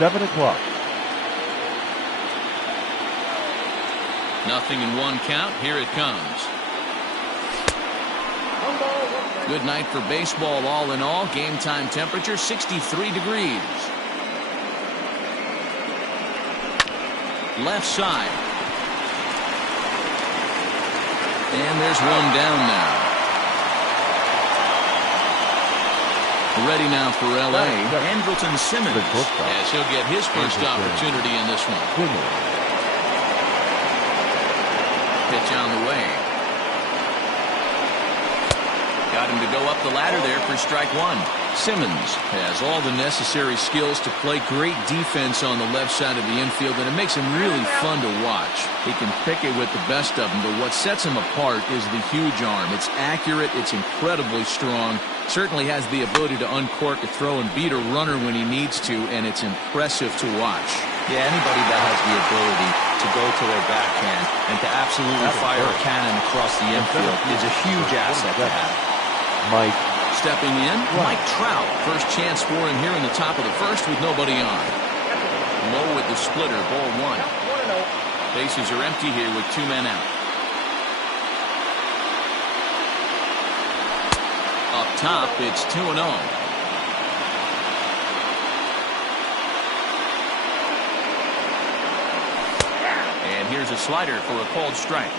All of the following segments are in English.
7 o'clock. 0-1 count. Here it comes. Good night for baseball all in all. Game time temperature 63 degrees. Left side. And there's one down now. Ready now for L.A. Andrelton Simmons, as he'll get his first opportunity in this one. Pitch on the way. Got him to go up the ladder there for strike one. Simmons has all the necessary skills to play great defense on the left side of the infield, and it makes him really fun to watch. He can pick it with the best of them, but what sets him apart is the huge arm. It's accurate, it's incredibly strong, certainly has the ability to uncork a throw and beat a runner when he needs to, and it's impressive to watch. Yeah, anybody that has the ability to go to their backhand and to absolutely fire a cannon across the infield is a huge asset to have. Mike. Stepping in, Mike Trout. First chance for him here in the top of the first with nobody on. Low with the splitter, ball one. Bases are empty here with 2 men out. Up top, it's 2-0. And here's a slider for a called strike.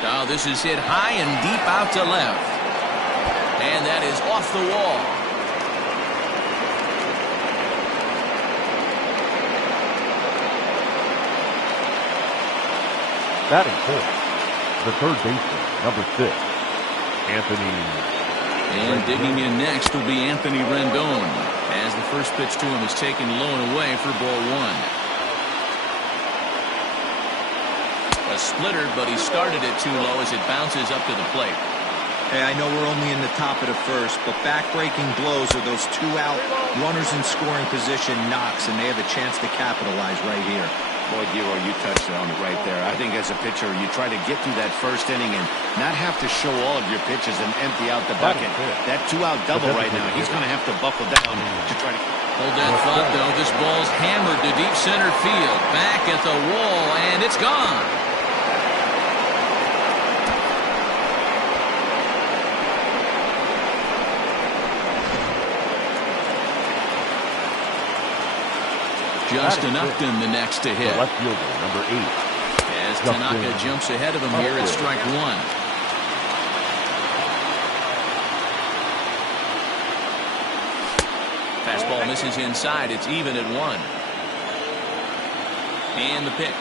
Now this is hit high and deep out to left. And that is off the wall. Batting fourth, the third baseman, number 6, Anthony. And digging in next will be Anthony Rendon, as the first pitch to him is taken low and away for ball one. A splitter, but he started it too low as it bounces up to the plate. Hey, I know we're only in the top of the first, but back-breaking blows are those 2-out runners in scoring position knocks, and they have a chance to capitalize right here. Boy, Giro, you touched on it right there. I think as a pitcher, you try to get through that first inning and not have to show all of your pitches and empty out the bucket. That 2-out double right now, he's going to have to buckle down to try to... Hold that thought, though. This ball's hammered to deep center field. Back at the wall, and it's gone. Justin Upton the next to hit. Left fielder, number 8. As Tanaka jumps ahead of him here at strike one. Fastball misses inside. It's even at 1. And the pitch.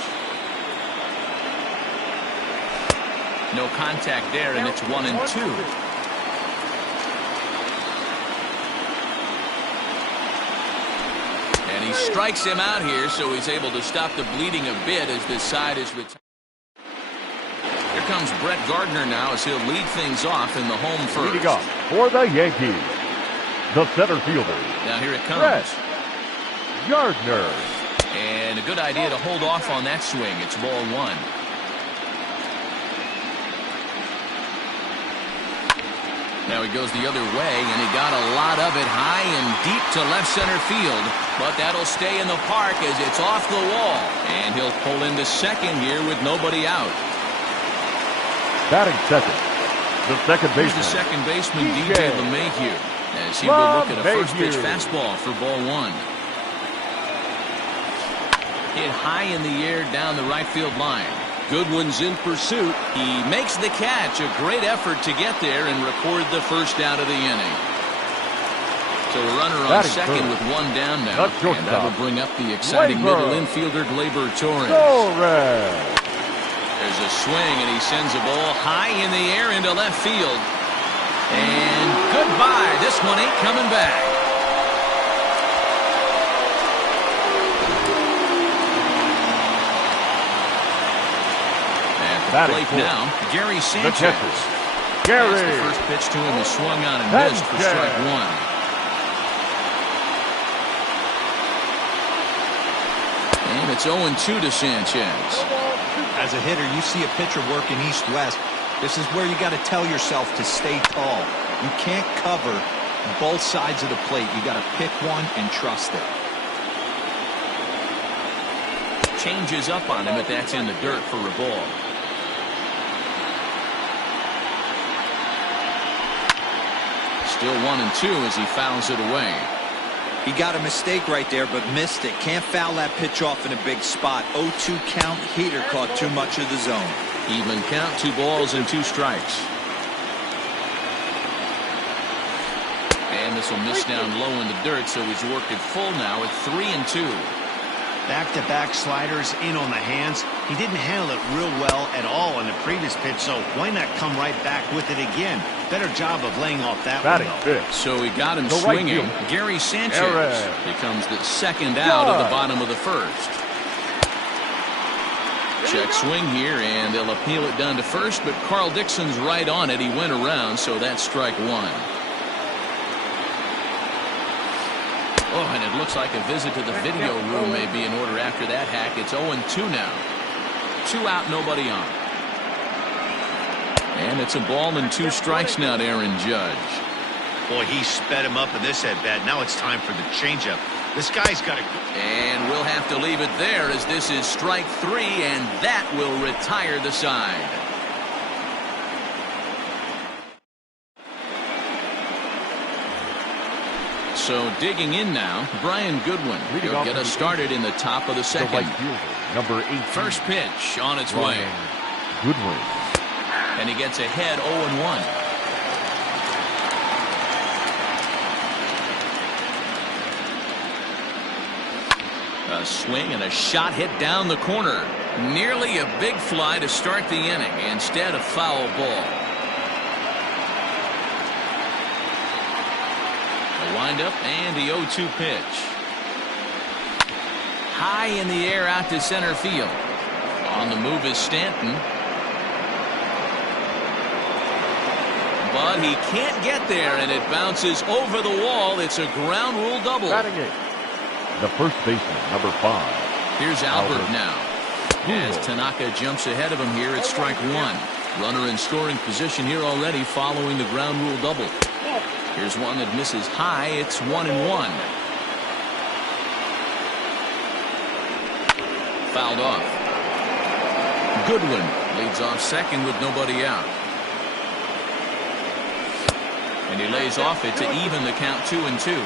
No contact there, and it's 1-2. And he strikes him out here, so he's able to stop the bleeding a bit as this side is retired. Here comes Brett Gardner now as he'll lead things off in the home first. Leading off for the Yankees, the center fielder. Now here it comes. Brett Gardner. And a good idea to hold off on that swing. It's ball one. Now he goes the other way, and he got a lot of it high and deep to left center field. But that'll stay in the park as it's off the wall. And he'll pull into second here with nobody out. Batting second, the second baseman. Here's the second baseman, DJ LeMahieu, as he will look at a first pitch fastball for ball one. Hit high in the air down the right field line. Goodwin's in pursuit. He makes the catch. A great effort to get there and record the first out of the inning. So a runner on second with one down now. And that'll bring up the exciting middle infielder, Gleyber Torres. There's a swing, and he sends a ball high in the air into left field. And goodbye. This one ain't coming back. Plate now, Gary Sanchez. Gary. As the first pitch to him is swung on and missed for strike one. And it's 0-2 to Sanchez. As a hitter, you see a pitcher working east-west. This is where you got to tell yourself to stay tall. You can't cover both sides of the plate. You got to pick one and trust it. Changes up on him, but that's in the dirt for a ball. Still 1-2 as he fouls it away. He got a mistake right there, but missed it. Can't foul that pitch off in a big spot. 0-2 count. Heater caught too much of the zone. Even count, 2 balls and 2 strikes. And this will miss down low in the dirt, so he's worked it full now at 3-2. Back-to-back sliders in on the hands. He didn't handle it real well at all on the previous pitch, so why not come right back with it again? Better job of laying off that one, though. So he got him swinging. Gary Sanchez becomes the second out of the bottom of the first. Check swing here, and they'll appeal it down to first, but Carl Dixon's right on it. He went around, so that's strike 1. Oh, and it looks like a visit to the video room may be in order after that hack. It's 0-2 now. 2 out, nobody on. And it's a ball and 2 strikes now to Aaron Judge. Boy, he sped him up in this at-bat. Now it's time for the changeup. This guy's got to... And we'll have to leave it there as this is strike 3, and that will retire the side. So digging in now, Brian Goodwin. He'll get us started in the top of the second. Number 8. First pitch on its way. Goodwin. And he gets ahead 0-1. A swing and a shot hit down the corner. Nearly a big fly to start the inning. Instead, a foul ball. A windup and the 0-2 pitch. High in the air out to center field. On the move is Stanton. But he can't get there, and it bounces over the wall. It's a ground rule double. The first baseman, number 5. Here's Albert now. As Tanaka jumps ahead of him here at strike 1. Runner in scoring position here already following the ground rule double. Here's one that misses high. It's 1-1. Fouled off. Goodwin leads off second with nobody out. And he lays off it to even the count 2-2.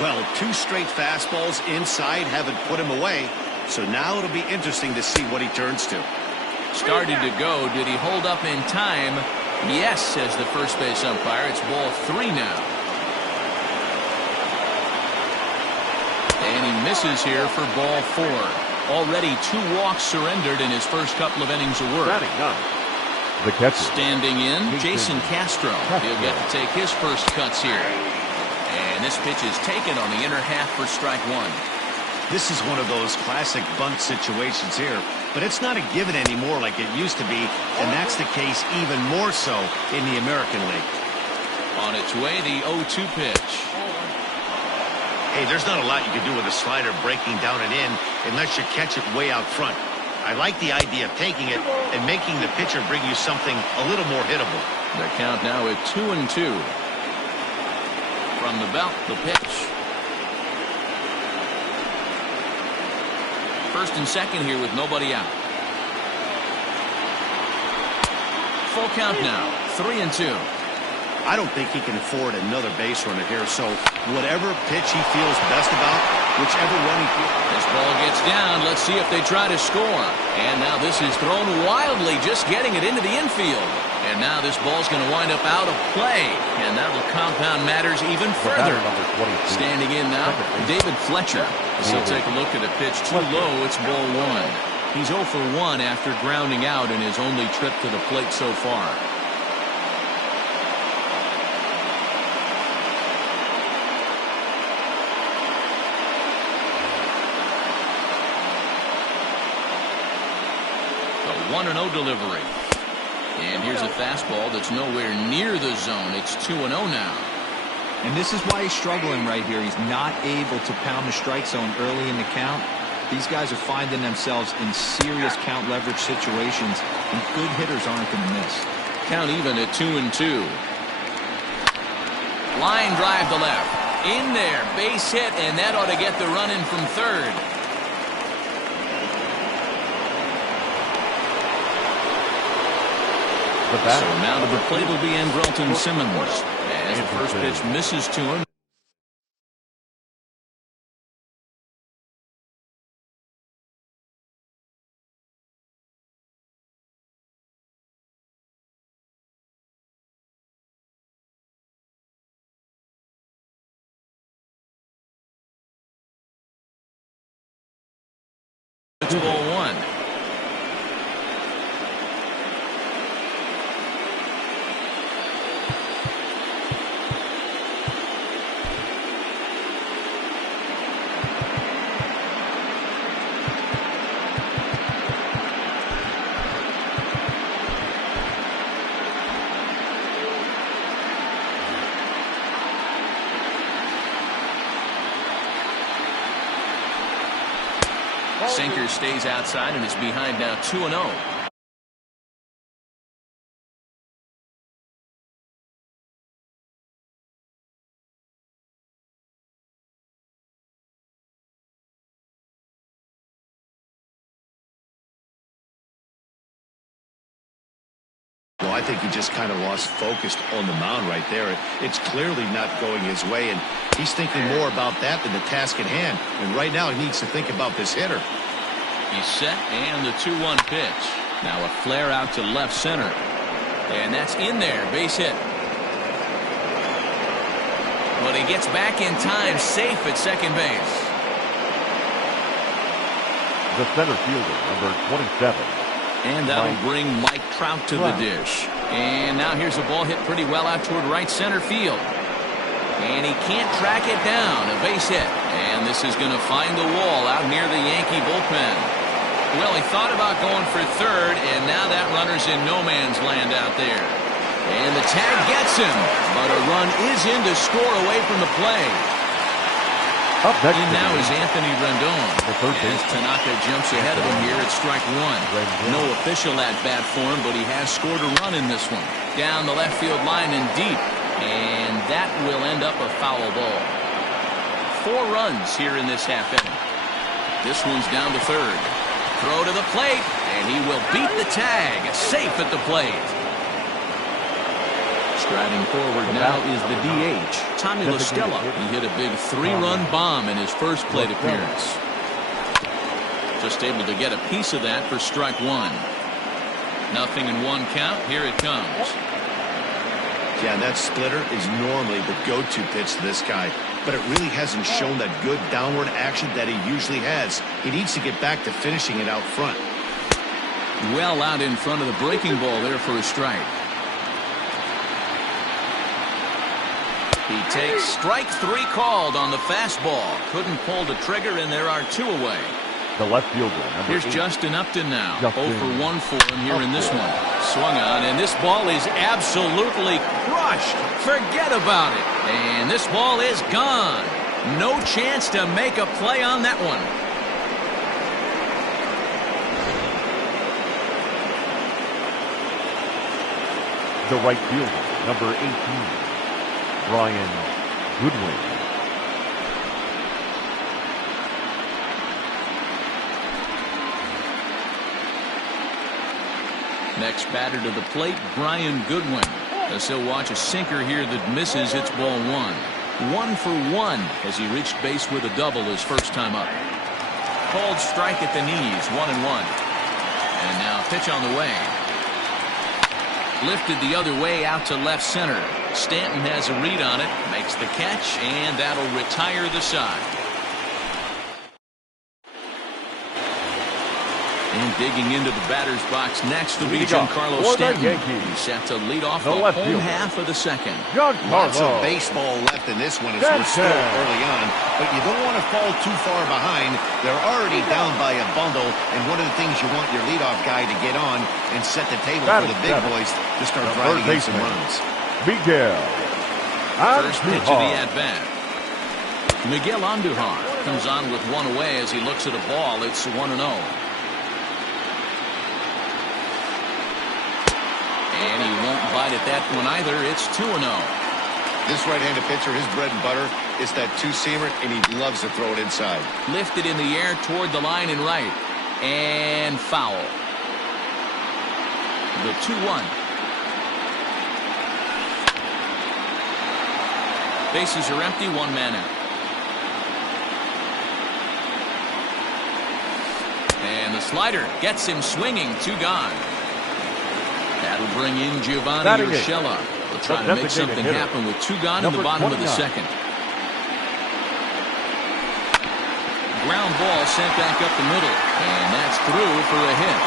Well, 2 straight fastballs inside haven't put him away. So now it'll be interesting to see what he turns to. Started to go. Did he hold up in time? Yes, says the first base umpire. It's ball 3 now. And he misses here for ball 4. Already 2 walks surrendered in his first couple of innings of work. The catcher. Standing in, Jason Castro. He'll get to take his first cuts here. And this pitch is taken on the inner half for strike 1. This is one of those classic bunt situations here, but it's not a given anymore like it used to be, and that's the case even more so in the American League. On its way, the 0-2 pitch. Hey, there's not a lot you can do with a slider breaking down and in unless you catch it way out front. I like the idea of taking it and making the pitcher bring you something a little more hittable. The count now at 2-2. From the belt, the pitch. First and second here with nobody out. Full count now, 3-2. I don't think he can afford another base runner here, so whatever pitch he feels best about, whichever one he feels. This ball gets down. Let's see if they try to score. And now this is thrown wildly, just getting it into the infield. And now this ball's going to wind up out of play, and that'll compound matters even further. Standing in now, David Fletcher. So take a look at a pitch too low. It's ball 1. He's 0 for 1 after grounding out in his only trip to the plate so far. The 1-0 delivery. And here's a fastball that's nowhere near the zone. It's 2-0 now. And this is why he's struggling right here. He's not able to pound the strike zone early in the count. These guys are finding themselves in serious count leverage situations, and good hitters aren't going to miss. Count even at 2-2. Line drive to left. In there, base hit, and that ought to get the run in from third. So now to the plate will be Andrelton Simmons. As the first pitch misses to him. It's ball one. Sinker stays outside and is behind now 2-0. Well, I think he just kind of lost focus on the mound right there. It's clearly not going his way, and he's thinking more about that than the task at hand. And right now he needs to think about this hitter. He's set, and the 2-1 pitch. Now a flare out to left center. And that's in there, base hit. But he gets back in time, safe at second base. The center fielder, number 27. And that'll bring Mike Trout to the dish. And now here's a ball hit pretty well out toward right center field. And he can't track it down, a base hit. And this is going to find the wall out near the Yankee bullpen. Well, he thought about going for third, and now that runner's in no man's land out there. And the tag gets him, but a run is in to score away from the play. Up next in now is Anthony Rendon. As Tanaka jumps ahead of him here at strike one. No official at-bat for him, but he has scored a run in this one. Down the left field line and deep. And that will end up a foul ball. 4 runs here in this half inning. This one's down to third. Throw to the plate, and he will beat the tag. Safe at the plate. Striding forward now is the DH, Tommy La Stella. He hit a big 3-run bomb in his first plate appearance. Just able to get a piece of that for strike one. 0-1 count. Here it comes. Yeah, that splitter is normally the go-to pitch to this guy, but it really hasn't shown that good downward action that he usually has. He needs to get back to finishing it out front. Well out in front of the breaking ball there for a strike. He takes strike 3 called on the fastball. Couldn't pull the trigger, and there are 2 away. The left fielder. Here's Justin Upton now. 0 for 1 for him here in this one. Swung on, and this ball is absolutely crushed. Forget about it. And this ball is gone. No chance to make a play on that one. The right fielder, number 18, Brian Goodwin. Next batter to the plate, Brian Goodwin. As he'll watch a sinker here that misses. It's ball 1. 1 for 1 as he reached base with a double his first time up. Called strike at the knees, 1-1. And now pitch on the way. Lifted the other way out to left center. Stanton has a read on it, makes the catch, and that'll retire the side. And digging into the batter's box next will be Giancarlo Stanton. He's set to lead off the home half of the second. Lots of baseball left in this one as we're still early on, but you don't want to fall too far behind. They're already down by a bundle, and one of the things you want your leadoff guy to get on and set the table for the big boys to start driving in some runs. Miguel First pitch of the at-bat. Miguel Andujar. comes on with one away as he looks at a ball. It's 1-0. And he won't bite at that one either. It's 2-0. This right-handed pitcher, his bread and butter is that two-seamer, and he loves to throw it inside. Lifted in the air toward the line and right. And foul. The 2-1. Bases are empty, one man out. And the slider gets him swinging, 2 gone. That'll bring in Giovanni Urshela. They'll try to make something happen with 2 gone in the bottom of the second. Ground ball sent back up the middle, and that's through for a hit.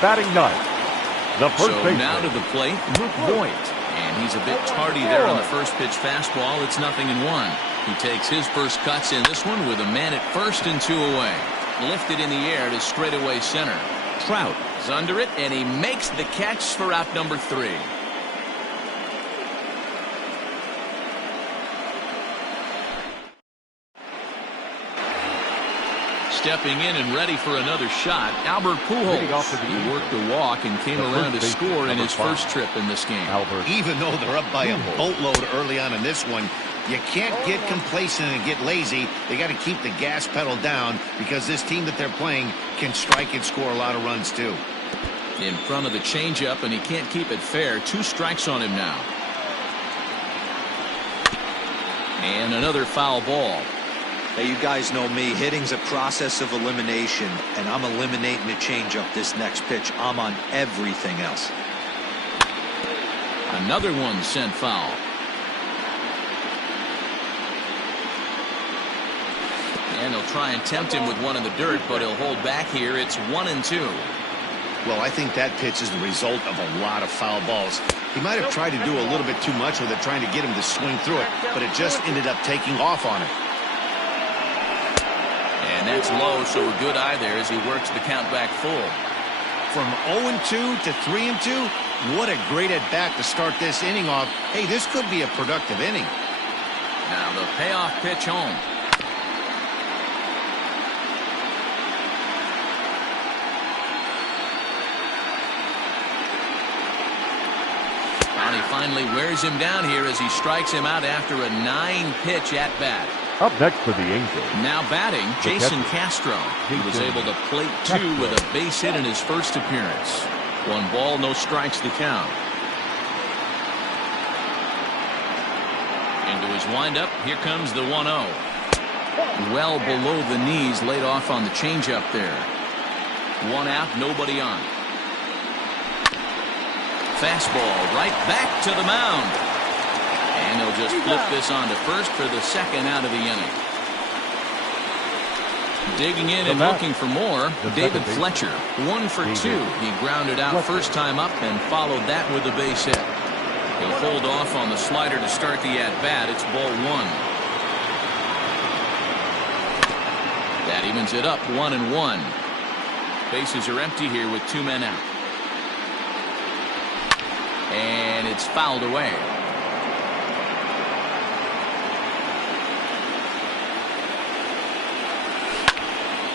Batting ninth, the first baseman. So now to the plate, Luke Voigt. And he's a bit tardy there on the first pitch fastball. It's 0-1. He takes his first cuts in this one with a man at first and 2 away. Lifted in the air to straightaway center. Trout is under it, and he makes the catch for out number 3. Stepping in and ready for another shot, Albert Pujols. He worked the walk and came around to score in his first trip in this game. Even though they're up by a boatload early on in this one, you can't get complacent and get lazy. They got to keep the gas pedal down because this team that they're playing can strike and score a lot of runs too. In front of the changeup, and he can't keep it fair. 2 strikes on him now. And another foul ball. Hey, you guys know me. Hitting's a process of elimination, and I'm eliminating the changeup this next pitch. I'm on everything else. Another one sent foul. And he'll try and tempt him with one in the dirt, but he'll hold back here. It's 1-2. Well, I think that pitch is the result of a lot of foul balls. He might have tried to do a little bit too much with it, trying to get him to swing through it, but it just ended up taking off on him. And that's low, so a good eye there as he works the count back full. From 0-2 to 3-2, what a great at-bat to start this inning off. Hey, this could be a productive inning. Now the payoff pitch home. And he finally wears him down here as he strikes him out after a 9-pitch at-bat. Up next for the Angels. Now batting, Jason Castro. He was able to plate 2 with a base hit in his first appearance. 1 ball, no strikes to count. Into his windup, here comes the 1-0. Well below the knees, laid off on the changeup there. 1 out, nobody on. Fastball right back to the mound. And he'll just flip this on to first for the 2nd out of the inning. Digging in and looking for more, David Fletcher. 1 for 2. He grounded out first time up and followed that with a base hit. He'll hold off on the slider to start the at-bat. It's ball 1. That evens it up 1-1. Bases are empty here with 2 men out. And it's fouled away.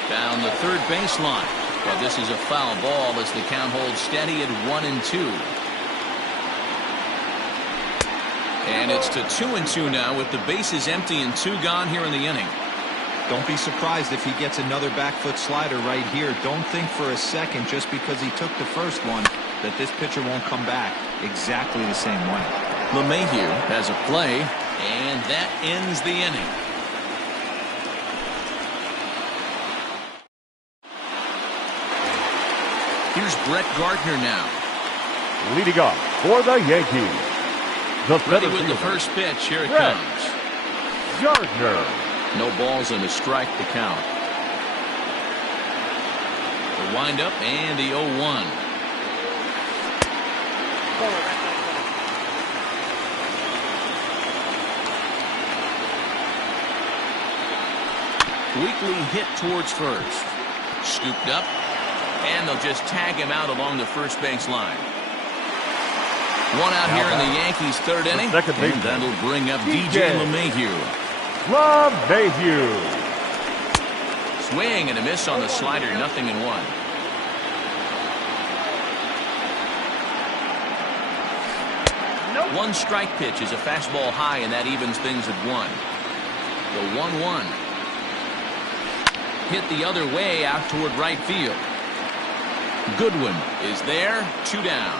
Down the third baseline. But this is a foul ball as the count holds steady at 1-2. And it's to 2-2 now with the bases empty and 2 gone here in the inning. Don't be surprised if he gets another back foot slider right here. Don't think for a second just because he took the first one that this pitcher won't come back exactly the same way. LeMahieu has a play, and that ends the inning. Here's Brett Gardner now. Leading off for the Yankees. Ready with the first pitch. Here it comes. Gardner. No balls and a strike to count. The windup and the 0-1. Weekly hit towards first. Scooped up. And they'll just tag him out along the first base line. One out here in the Yankees' third inning. And that'll bring up DJ LeMahieu. Swing and a miss on the slider, 0-1. One strike pitch is a fastball high, and that evens things at 1. The 1-1. Hit the other way out toward right field. Goodwin is there, 2 down.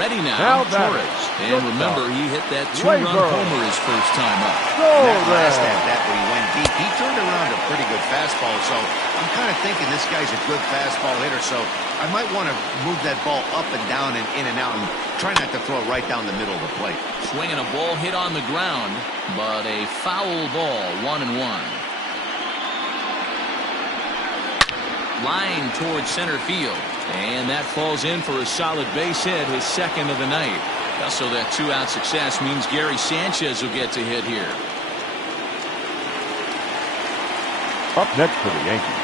Ready now, Torres. And remember, he hit that 2-run homer his first time up. That last at-bat where he went deep, he turned around a pretty good fastball. So I'm kind of thinking this guy's a good fastball hitter. So I might want to move that ball up and down and in and out and try not to throw it right down the middle of the plate. Swinging a ball hit on the ground, but a foul ball, 1-1. Line towards center field. And that falls in for a solid base hit, his second of the night. Also, that 2-out success means Gary Sanchez will get to hit here. Up next for the Yankees,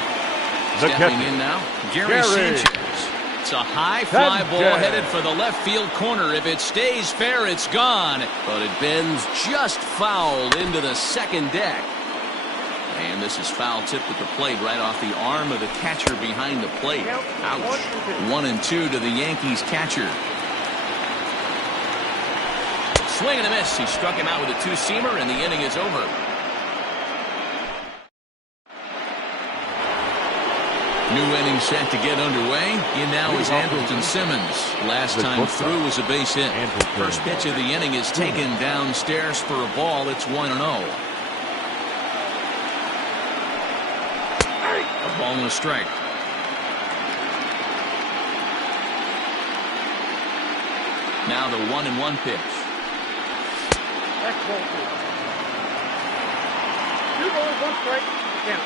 stepping in now, Gary Sanchez. It's a high fly ball headed for the left field corner. If it stays fair, it's gone. But it bends just foul into the second deck. And this is foul tipped at the plate right off the arm of the catcher behind the plate. Ouch. 1-2 to the Yankees catcher. Swing and a miss. He struck him out with a 2-seamer, and the inning is over. New inning set to get underway. In now is Andrelton Simmons. Last time through was a base hit. First pitch of the inning is taken downstairs for a ball. It's 1-0. A ball and a strike. Now the 1-1 pitch. That's ball 2. 2 balls, 1 strike. Count.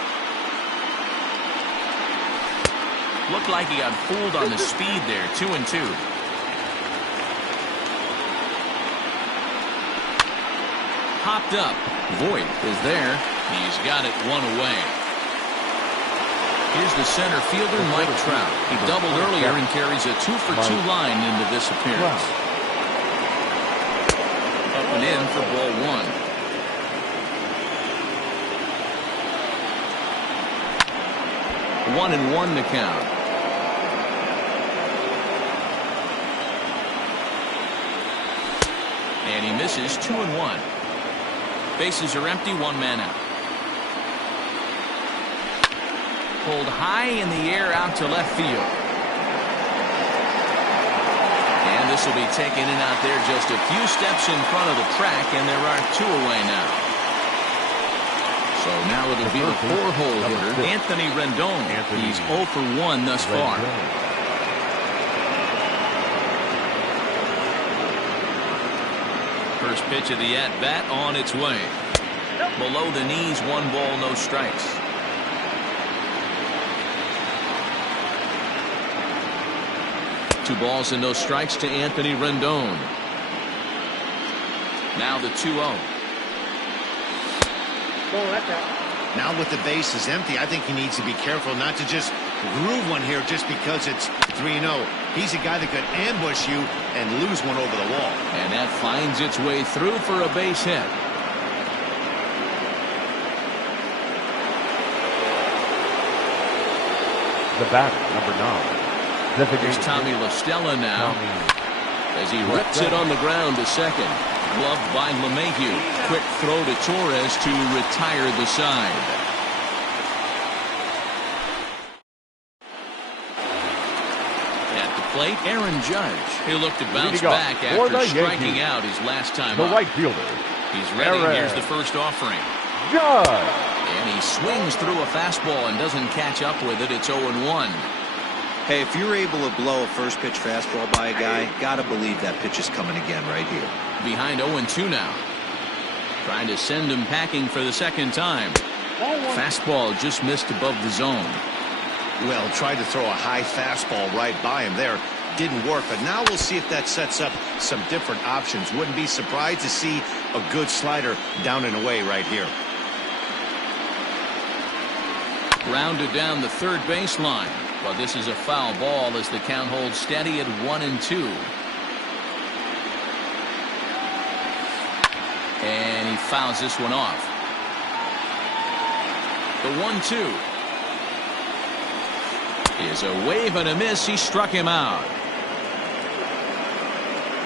Looked like he got fooled on the speed there. 2-2. Hopped up. Voit is there. He's got it 1 away. Here's the center fielder, Mike Trout. He doubled earlier and carries a 2-for-2 line into this appearance. Up and in for ball 1. One and 1 to count. And he misses. 2-1. Bases are empty. 1 man out. Pulled high in the air out to left field. And this will be taken in out there just a few steps in front of the track, and there are 2 away now. So now it'll be the 4-hole hitter, Anthony Rendon. He's 0 for 1 thus far. First pitch of the at-bat on its way. Below the knees, 1 ball, no strikes. Two balls and no strikes to Anthony Rendon. Now the 2-0. Now with the bases empty, I think he needs to be careful not to just groove one here just because it's 3-0. He's a guy that could ambush you and lose one over the wall. And that finds its way through for a base hit. The batter, number 9. Here's Tommy La Stella now as he rips it on the ground to second. Gloved by LeMahieu. Quick throw to Torres to retire the side. At the plate, Aaron Judge. He looked to bounce back after striking out his last time the up. right fielder. He's ready. Here's the first offering. Judge. And he swings through a fastball and doesn't catch up with it. It's 0-1. Hey, if you're able to blow a first pitch fastball by a guy, gotta believe that pitch is coming again right here. Behind 0-2 now. Trying to send him packing for the second time. Fastball just missed above the zone. Well, tried to throw a high fastball right by him there. Didn't work, but now we'll see if that sets up some different options. Wouldn't be surprised to see a good slider down and away right here. Grounded down the third baseline. But this is a foul ball as the count holds steady at 1-2. And he fouls this one off. The 1-2 is a wave and a miss. He struck him out.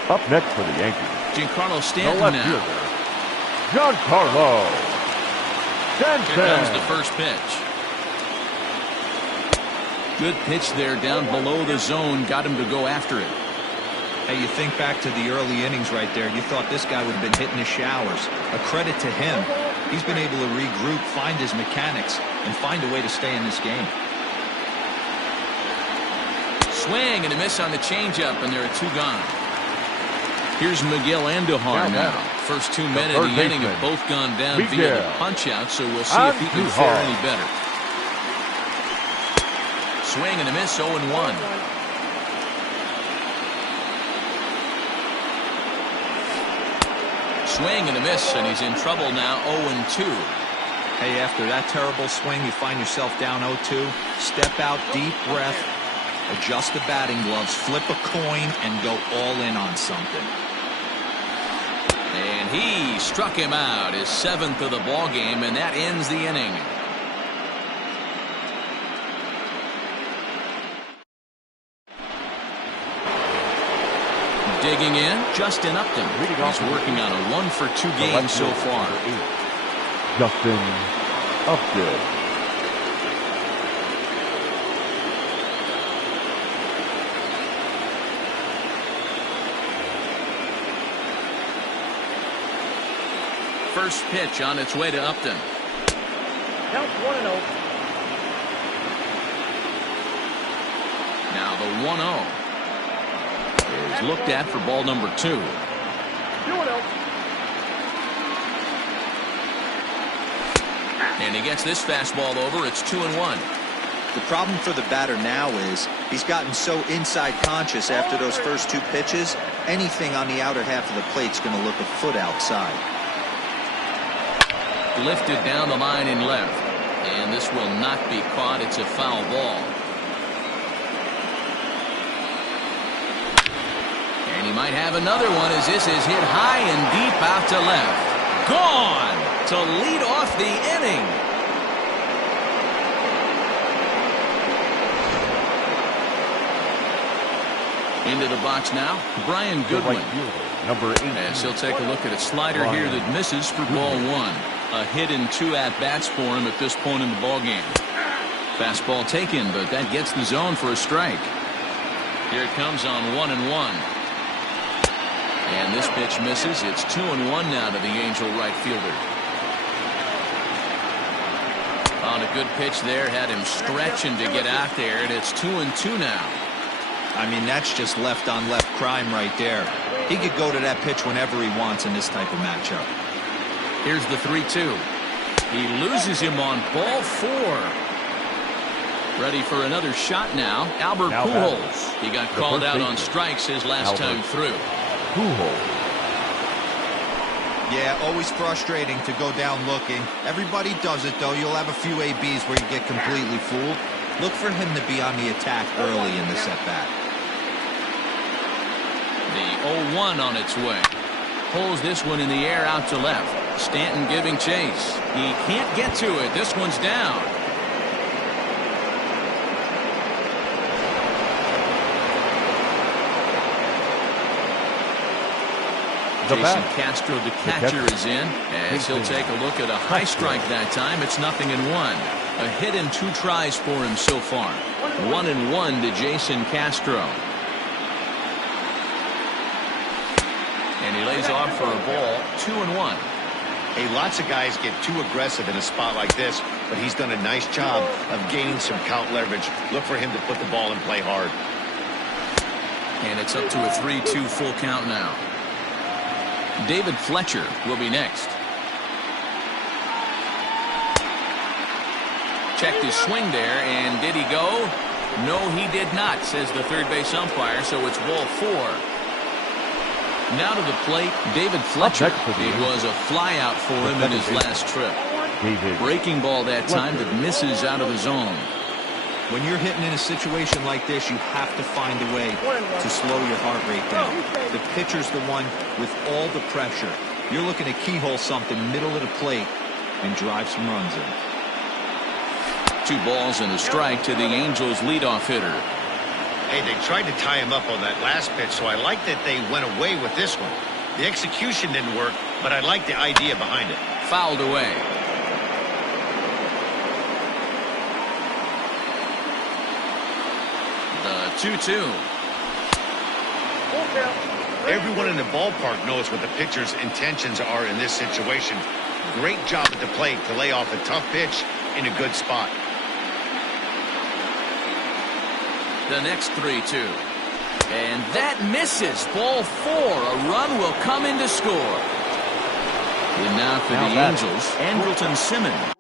Up next for the Yankees, Giancarlo the Stanton left now. fielder, Giancarlo Stanton. Here comes the first pitch. Good pitch there down below the zone. Got him to go after it. Hey, you think back to the early innings right there. You thought this guy would have been hitting his showers. A credit to him. He's been able to regroup, find his mechanics, and find a way to stay in this game. Swing and a miss on the changeup, and there are 2 gone. Here's Miguel Andujar now. First 2 men in the inning have both gone down via the punch-out, so we'll see if he can fare any better. Swing and a miss, 0-1. Swing and a miss, and he's in trouble now, 0-2. Hey, after that terrible swing, you find yourself down 0-2. Step out, deep breath, adjust the batting gloves, flip a coin, and go all in on something. And he struck him out, his 7th of the ball game, and that ends the inning. Digging in, Justin Upton. He's working on a 1-for-2 game so far. Justin Upton. First pitch on its way to Upton. Count 1-0. Now the 1-0 is looked at for ball number 2. 2-0. And he gets this fastball over. It's 2-1. The problem for the batter now is he's gotten so inside conscious after those first 2 pitches. Anything on the outer half of the plate's going to look a foot outside. Lifted down the line in left. And this will not be caught. It's a foul ball. And he might have another one as this is hit high and deep out to left. Gone to lead off the inning. Into the box now, Brian Goodwin. Number 8. As he'll take a look at a slider here that misses for ball 1. A hit in 2 at-bats for him at this point in the ball game. Fastball taken, but that gets the zone for a strike. Here it comes on 1-1. And this pitch misses. It's 2-1 now to the Angel right fielder. On a good pitch there, had him stretching to get out there, and it's 2-2 now. I mean, that's just left-on-left crime right there. He could go to that pitch whenever he wants in this type of matchup. Here's the 3-2. He loses him on ball 4. Ready for another shot now. Albert Pujols. He got called out on strikes his last time through. Pujols. Yeah, always frustrating to go down looking. Everybody does it, though. You'll have a few ABs where you get completely fooled. Look for him to be on the attack early in the at-bat. The 0-1 on its way. Pulls this one in the air out to left. Stanton giving chase. He can't get to it. This one's down. Jason Castro, the catcher, is in as he'll take a look at a high strike that time. It's 0-1. A hit and 2 tries for him so far. 1-1 to Jason Castro. And he lays off for a ball. 2-1. Hey, lots of guys get too aggressive in a spot like this, but he's done a nice job of gaining some count leverage. Look for him to put the ball in play hard. And it's up to a 3-2 full count now. David Fletcher will be next. Checked his swing there, and did he go? No, he did not, says the third base umpire, so it's ball 4. Now to the plate, David Fletcher. It was a flyout for him in his last trip. Breaking ball that time that misses out of the zone. When you're hitting in a situation like this, you have to find a way to slow your heart rate down. The pitcher's the one with all the pressure. You're looking to keyhole something middle of the plate and drive some runs in. 2 balls and a strike to the Angels leadoff hitter. Hey, they tried to tie him up on that last pitch, so I like that they went away with this one. The execution didn't work, but I like the idea behind it. Fouled away. The 2-2. Everyone in the ballpark knows what the pitcher's intentions are in this situation. Great job at the plate to lay off a tough pitch in a good spot. The next 3-2. And that misses. Ball 4. A run will come in to score. And now for the Angels, Andrelton Simmons.